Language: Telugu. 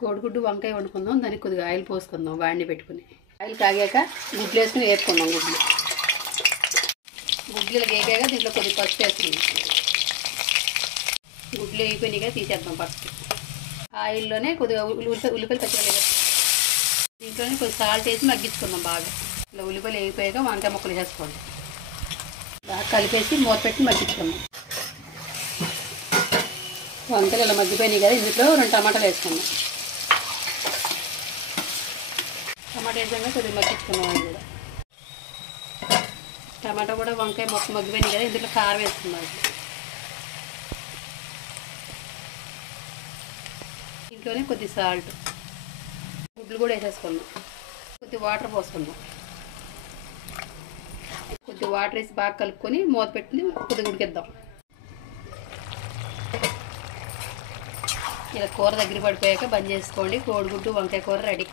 కోడిగుడ్డు వంకాయ వండుకుందాం. దానికి కొద్దిగా ఆయిల్ పోసుకుందాం వాడిని పెట్టుకుని. ఆయిల్ కాగాక గుడ్లు వేసుకుని వేపుకుందాం. గుడ్లు వేగాక దీంట్లో కొద్దిగా పసుపు వేసుకుందాం. గుడ్లు వేగిపోయినాయిగా తీసేద్దాం ఫస్ట్. ఆయిల్లోనే కొద్దిగా ఉల్లిపాయలు పచ్చిమిరపకాయలు దీంట్లోనే కొద్దిగా సాల్ట్ వేసి మగ్గించుకుందాం బాగా. ఇలా ఉల్లిపాయలు వేగిపోయాక వంకాయ ముక్కలు వేసుకోండి. బాగా కలిపేసి మూత పెట్టి మగ్గించుకుందాం. వంకాయలు ఇలా మగ్గిపోయినాయి కదా, ఇందులో 2 టమాటాలు వేసుకుందాం. టమాటా వేసాక కొద్దిగా మగ్గించుకున్నాం. అది కూడా టమాటా కూడా వంకాయ మొక్క మగ్గిపోయినాయి కదా, ఇందులో కారం వేసుకున్నాం. ఇంట్లోనే కొద్ది సాల్ట్, గుడ్లు కూడా వేసేసుకున్నాం. కొద్ది వాటర్ పోసుకుందాం. కొద్ది వాటర్ వేసి బాగా కలుపుకొని మూత పెట్టి కొద్దిగా ఉడికిద్దాం. ఇలా కూర దగ్గర పడిపోయాక బంద్ చేసుకోండి. కోడిగుడ్డు వంకాయ కూర రెడీ.